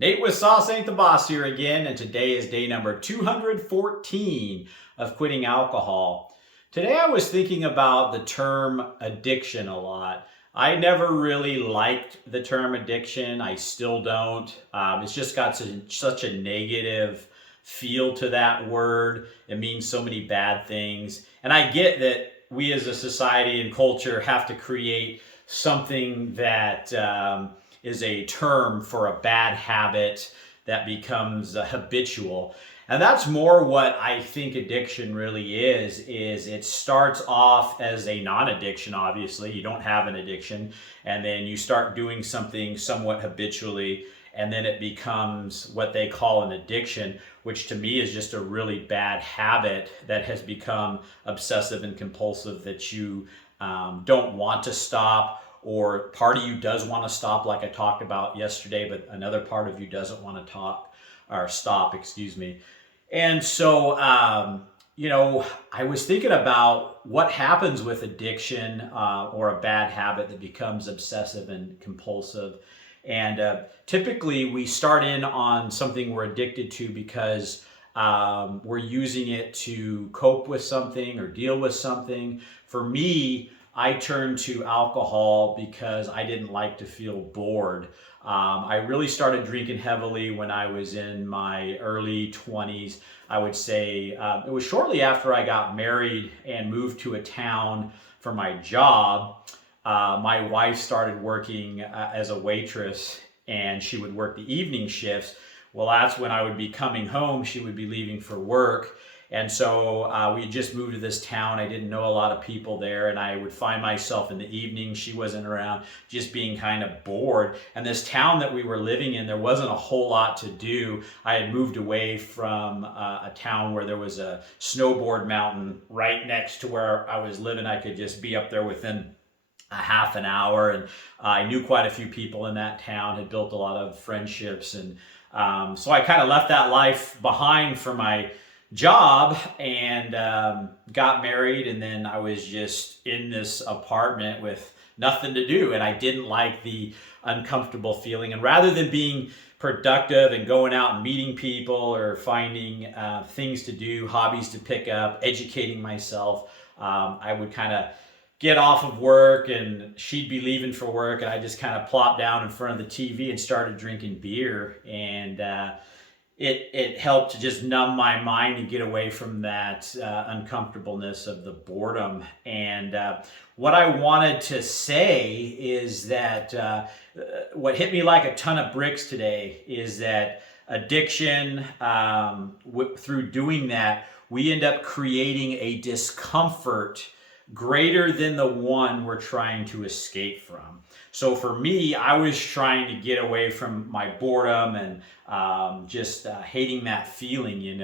Nate with Sauce Ain't the Boss here again, and today is day number 214 of quitting alcohol. Today I was thinking about the term addiction a lot. I never really liked the term addiction. I still don't. It's just got such a negative feel to that word. It means so many bad things. And I get that we as a society and culture have to create something that is a term for a bad habit that becomes habitual. And that's more what I think addiction really is it starts off as a non-addiction. Obviously you don't have an addiction, and then you start doing something somewhat habitually, and then it becomes what they call an addiction, which to me is just a really bad habit that has become obsessive and compulsive, that you don't want to stop, or part of you does want to stop, like I talked about yesterday, but another part of you doesn't want to stop, excuse me. And so, I was thinking about what happens with addiction or a bad habit that becomes obsessive and compulsive. And typically we start in on something we're addicted to because we're using it to cope with something or deal with something. For me, I turned to alcohol because I didn't like to feel bored. I really started drinking heavily when I was in my early 20s. I would say it was shortly after I got married and moved to a town for my job. My wife started working as a waitress, and she would work the evening shifts. Well, that's when I would be coming home. She would be leaving for work. And so we just moved to this town. I didn't know a lot of people there, and I would find myself in the evening. She wasn't around, just being kind of bored. And this town that we were living in, there wasn't a whole lot to do. I had moved away from a town where there was a snowboard mountain right next to where I was living. I could just be up there within a half an hour, and I knew quite a few people in that town, had built a lot of friendships. And so I kind of left that life behind for my job and got married, and then I was just in this apartment with nothing to do, and I didn't like the uncomfortable feeling. And rather than being productive and going out and meeting people or finding things to do, hobbies to pick up, educating myself, I would kind of get off of work, and she'd be leaving for work, and I just kind of plopped down in front of the TV and started drinking beer. And it helped to just numb my mind and get away from that uncomfortableness of the boredom. And what I wanted to say is that what hit me like a ton of bricks today is that addiction, through doing that, we end up creating a discomfort greater than the one we're trying to escape from. So for me, I was trying to get away from my boredom and just hating that feeling,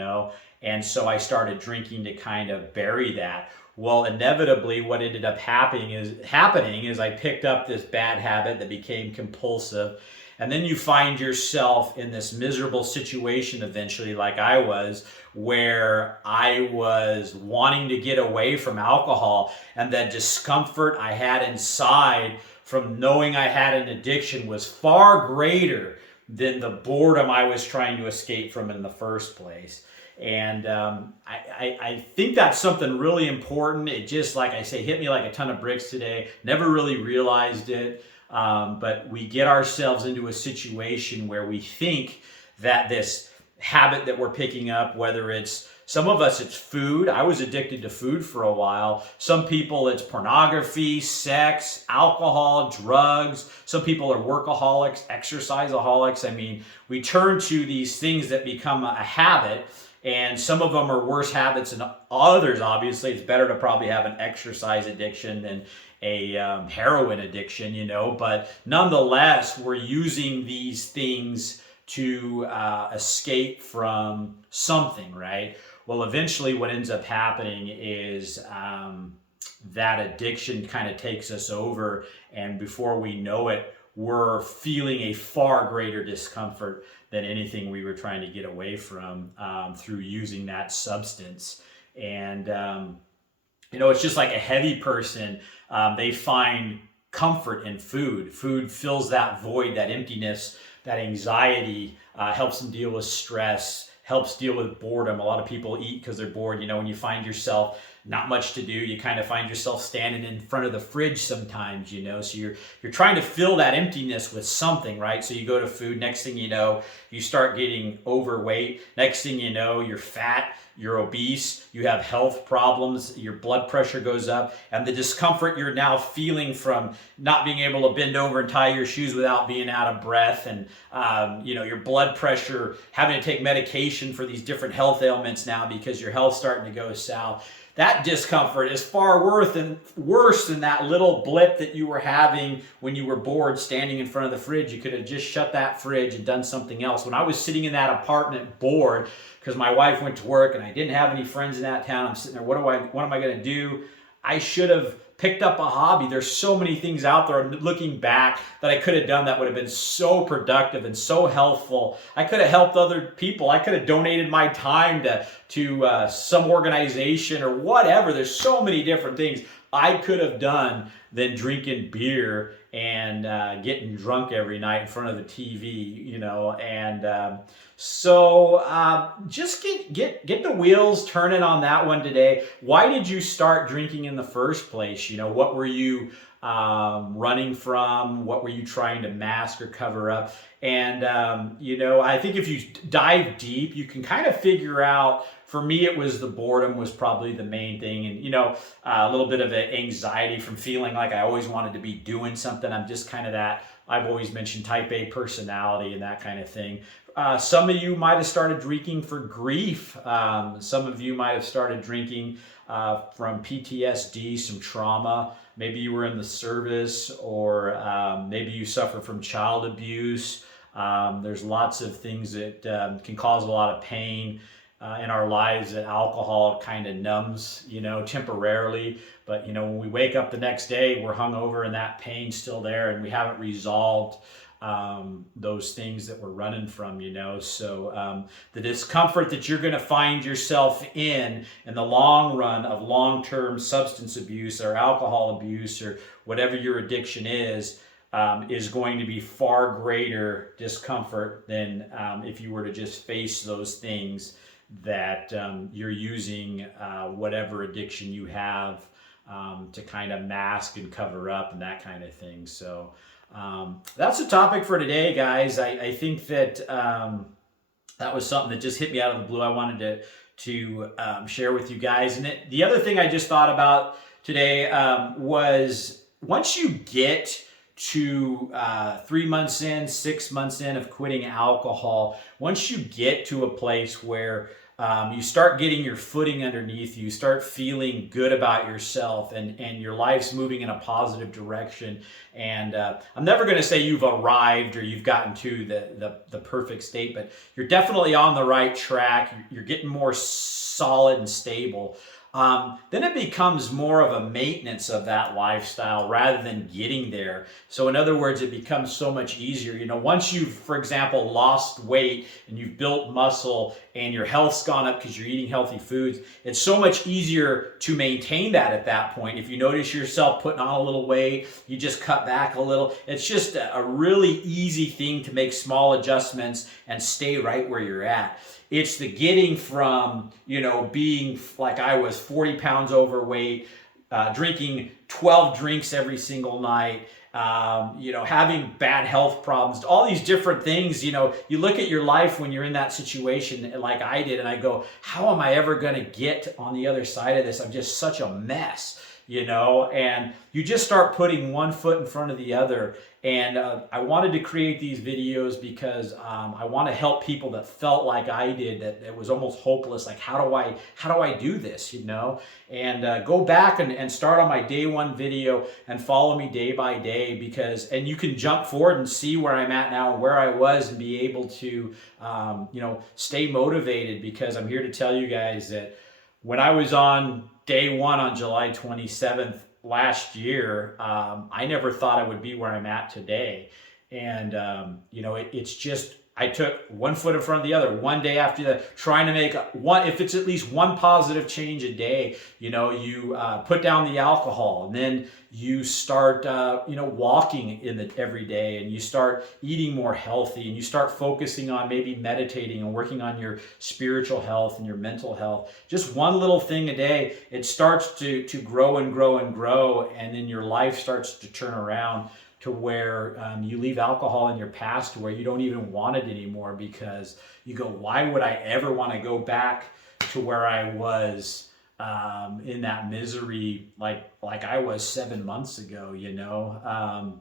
and so I started drinking to kind of bury that. Well, inevitably, what ended up happening is I picked up this bad habit that became compulsive. And then you find yourself in this miserable situation eventually, like I was, where I was wanting to get away from alcohol, and that discomfort I had inside from knowing I had an addiction was far greater than the boredom I was trying to escape from in the first place. And I think that's something really important. It just, like I say, hit me like a ton of bricks today. Never really realized it. But we get ourselves into a situation where we think that this habit that we're picking up, whether it's, some of us it's food. I was addicted to food for a while. Some people it's pornography, sex, alcohol, drugs. Some people are workaholics, exerciseaholics. I mean, we turn to these things that become a habit, and some of them are worse habits than others. Obviously, it's better to probably have an exercise addiction than a heroin addiction, but nonetheless, we're using these things to escape from something, right? Well, eventually what ends up happening is that addiction kind of takes us over, and before we know it, we're feeling a far greater discomfort than anything we were trying to get away from through using that substance. And it's just like a heavy person. They find comfort in food. Food fills that void, that emptiness that anxiety, helps them deal with stress, helps deal with boredom. A lot of people eat because they're bored. You know, when you find yourself not much to do, you kind of find yourself standing in front of the fridge sometimes, you know, so you're trying to fill that emptiness with something, right? So you go to food, next thing you know, you start getting overweight. Next thing you know, you're fat, you're obese, you have health problems, your blood pressure goes up, and the discomfort you're now feeling from not being able to bend over and tie your shoes without being out of breath, and you know, your blood pressure, having to take medication for these different health ailments now because your health's starting to go south. That discomfort is far worse than that little blip that you were having when you were bored standing in front of the fridge. You could have just shut that fridge and done something else. When I was sitting in that apartment bored because my wife went to work and I didn't have any friends in that town, I'm sitting there, what am I going to do? I should have picked up a hobby. There's so many things out there looking back that I could have done that would have been so productive and so helpful. I could have helped other people. I could have donated my time to some organization or whatever. There's so many different things I could have done than drinking beer and getting drunk every night in front of the TV, you know. And just get the wheels turning on that one today. Why did you start drinking in the first place? You know, what were you running from? What were you trying to mask or cover up? And you know, I think if you dive deep, you can kind of figure out. For me, it was the boredom was probably the main thing, and you know, a little bit of an anxiety from feeling like I always wanted to be doing something. I'm just kind of that. I've always mentioned type A personality and that kind of thing. Some of you might have started drinking for grief. Some of you might have started drinking from PTSD, some trauma. Maybe you were in the service, or maybe you suffer from child abuse. There's lots of things that can cause a lot of pain in our lives that alcohol kind of numbs, you know, temporarily. But, you know, when we wake up the next day, we're hungover and that pain's still there and we haven't resolved those things that we're running from, you know. So the discomfort that you're going to find yourself in the long run of long-term substance abuse or alcohol abuse or whatever your addiction is going to be far greater discomfort than if you were to just face those things that you're using whatever addiction you have to kind of mask and cover up and that kind of thing. So that's the topic for today, guys. I think that that was something that just hit me out of the blue. I wanted to share with you guys. And the other thing I just thought about today was once you get to 3 months in, 6 months in of quitting alcohol, once you get to a place where you start getting your footing underneath you, start feeling good about yourself, and your life's moving in a positive direction. And I'm never going to say you've arrived or you've gotten to the perfect state, but you're definitely on the right track. You're getting more solid and stable. Then it becomes more of a maintenance of that lifestyle rather than getting there. So in other words, it becomes so much easier. You know, once you've, for example, lost weight and you've built muscle and your health's gone up because you're eating healthy foods, it's so much easier to maintain that at that point. If you notice yourself putting on a little weight, you just cut back a little. It's just a really easy thing to make small adjustments and stay right where you're at. It's the getting from, you know, being like I was 40 pounds overweight, drinking 12 drinks every single night, you know, having bad health problems, all these different things. You know, you look at your life when you're in that situation like I did, and I go, how am I ever going to get on the other side of this? I'm just such a mess, you know, and you just start putting one foot in front of the other. And I wanted to create these videos because I want to help people that felt like I did, that it was almost hopeless. Like, how do I do this, you know? And go back and start on my day one video and follow me day by day, because, and you can jump forward and see where I'm at now and where I was and be able to, you know, stay motivated, because I'm here to tell you guys that when I was on day one on July 27th, last year, I never thought I would be where I'm at today. And, you know, it's just I took one foot in front of the other, one day after the trying to make one, if it's at least one positive change a day. You know, you put down the alcohol, and then you start, walking every day, and you start eating more healthy, and you start focusing on maybe meditating and working on your spiritual health and your mental health. Just one little thing a day, it starts to grow and grow and grow, and then your life starts to turn around to where you leave alcohol in your past, to where you don't even want it anymore, because you go, why would I ever want to go back to where I was in that misery like I was 7 months ago, you know?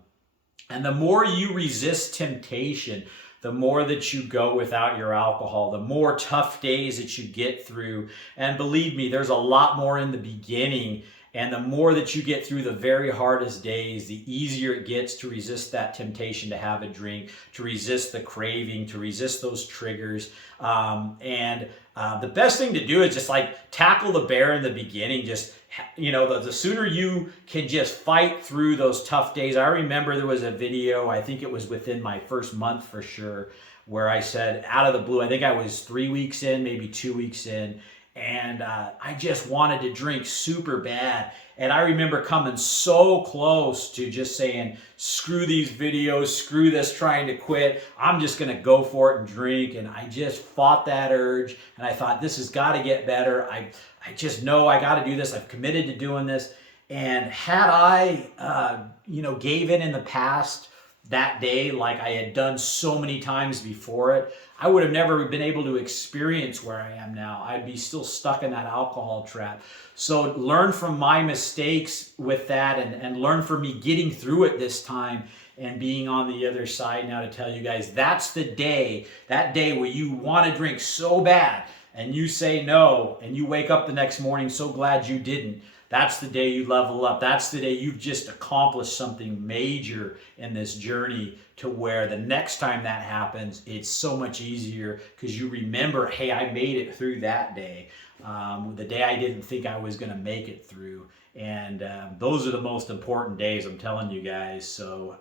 And the more you resist temptation, the more that you go without your alcohol, the more tough days that you get through. And believe me, there's a lot more in the beginning. And the more that you get through the very hardest days, the easier it gets to resist that temptation to have a drink, to resist the craving, to resist those triggers. The best thing to do is just like tackle the bear in the beginning. Just, the sooner you can just fight through those tough days. I remember there was a video, I think it was within my first month for sure, where I said out of the blue, I think I was 3 weeks in, maybe 2 weeks in, and I just wanted to drink super bad. And I remember coming so close to just saying, screw these videos, screw this trying to quit. I'm just going to go for it and drink. And I just fought that urge. And I thought, this has got to get better. I just know I got to do this. I've committed to doing this. And had I, gave in the past that day, like I had done so many times before it, I would have never been able to experience where I am now. I'd be still stuck in that alcohol trap. So learn from my mistakes with that, and learn from me getting through it this time and being on the other side now to tell you guys, that's the day, that day where you want to drink so bad and you say no, and you wake up the next morning so glad you didn't. That's the day you level up. That's the day you've just accomplished something major in this journey, to where the next time that happens, it's so much easier because you remember, hey, I made it through that day, the day I didn't think I was going to make it through. And those are the most important days, I'm telling you guys. So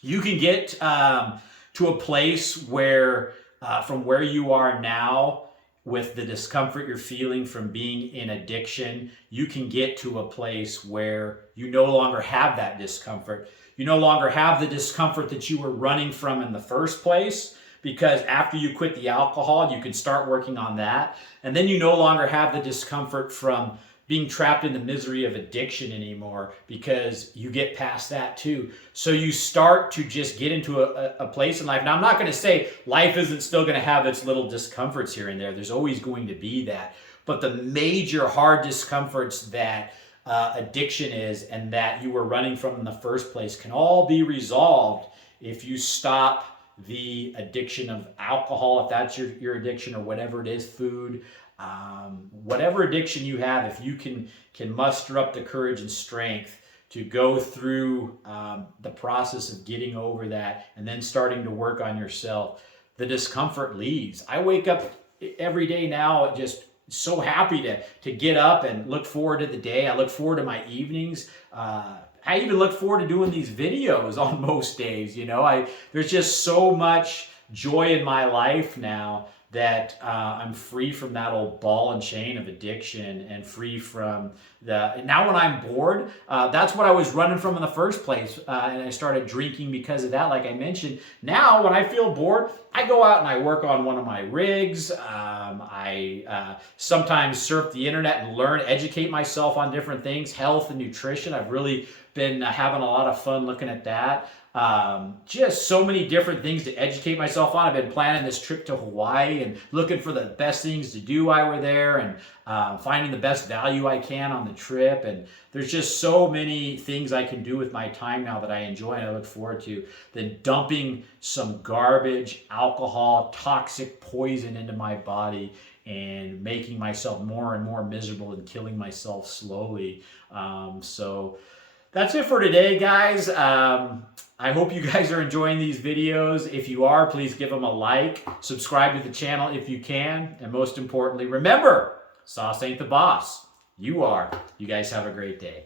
you can get to a place where, from where you are now, with the discomfort you're feeling from being in addiction, you can get to a place where you no longer have that discomfort. You no longer have the discomfort that you were running from in the first place, because after you quit the alcohol, you can start working on that. And then you no longer have the discomfort from being trapped in the misery of addiction anymore, because you get past that too. So you start to just get into a place in life. Now, I'm not going to say life isn't still going to have its little discomforts here and there. There's always going to be that. But the major hard discomforts that addiction is, and that you were running from in the first place, can all be resolved if you stop the addiction of alcohol, if that's your addiction, or whatever it is, food. Whatever addiction you have, if you can muster up the courage and strength to go through the process of getting over that, and then starting to work on yourself, the discomfort leaves. I wake up every day now just so happy to get up and look forward to the day. I look forward to my evenings. I even look forward to doing these videos on most days. There's just so much joy in my life now that I'm free from that old ball and chain of addiction, and free from now when I'm bored, that's what I was running from in the first place, and I started drinking because of that, like I mentioned. Now when I feel bored, I go out and I work on one of my rigs. I sometimes surf the internet and educate myself on different things, health and nutrition. I've really been having a lot of fun looking at that. Just so many different things to educate myself on. I've been planning this trip to Hawaii and looking for the best things to do while we're there, and finding the best value I can on the trip. And there's just so many things I can do with my time now that I enjoy and I look forward to, than dumping some garbage, alcohol, toxic poison into my body and making myself more and more miserable and killing myself slowly. So that's it for today, guys. I hope you guys are enjoying these videos. If you are, please give them a like. Subscribe to the channel if you can. And most importantly, remember, sauce ain't the boss. You are. You guys have a great day.